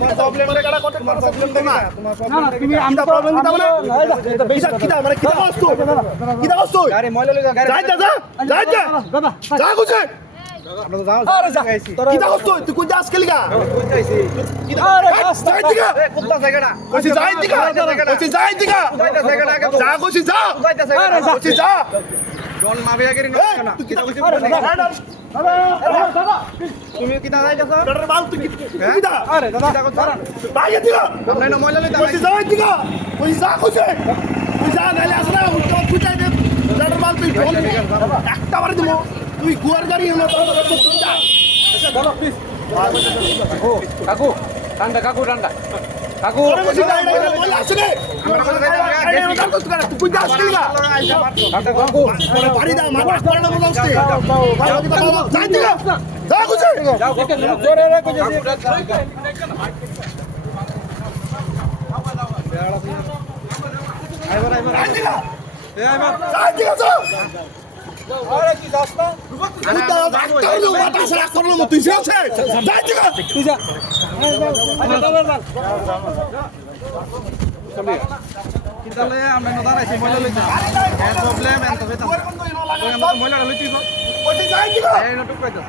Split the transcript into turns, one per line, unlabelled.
তোমার প্রবলেম রে কাটা কত প্রবলেম না তোমার
না না তুমি আমরা
প্রবলেম দিতা মানে কিটা কিটা মানে কিটা কষ্ট কিটা কষ্ট
গাড়ি ময়লা লই গাড়ি
যাই যাই যা।
দাদা
যা
আরে যা।
কিটা কষ্ট তুই কই যাস কেলি গা
কইতাইছি
আরে দাদা
বাইরে দিগা
ময়লা লই
কইছি যাই দিগা যা কইছে। তুই যা নাইলে আসে না উল্টো খুঁজাই দে। ডর মাল তুই ফোন একটা বারে দিমু তুই গুয়ার গাড়ি হলো
দাদা প্লিজ
কাকু কাকু ঠান্ডা কাকু ঠান্ডা কাকু।
আসে রে
আমরা কথা যাইতাম
আরে ওটা তো তুই তুই যাস কেলি গা
কাকু
ওরে বাড়ি দা মাথা করে না বলছিস যাই দিগা যা কইছে
জোরে রে কইছি
আইবার আইবার এ আইবার
যাই দিগা যা
আরে কি যাস না?
তুই তো ডাক্তার লো মাথা সারা করল তুই যাচ্ছে যাই দিগা
তুই যা। আরে দাদা দাদা
কিতা লই আমরা নদান আছি ময়লা লই যা এর প্রবলেম বেতা ওই আমরা তো
যাই দিগা
এই নটুক
যা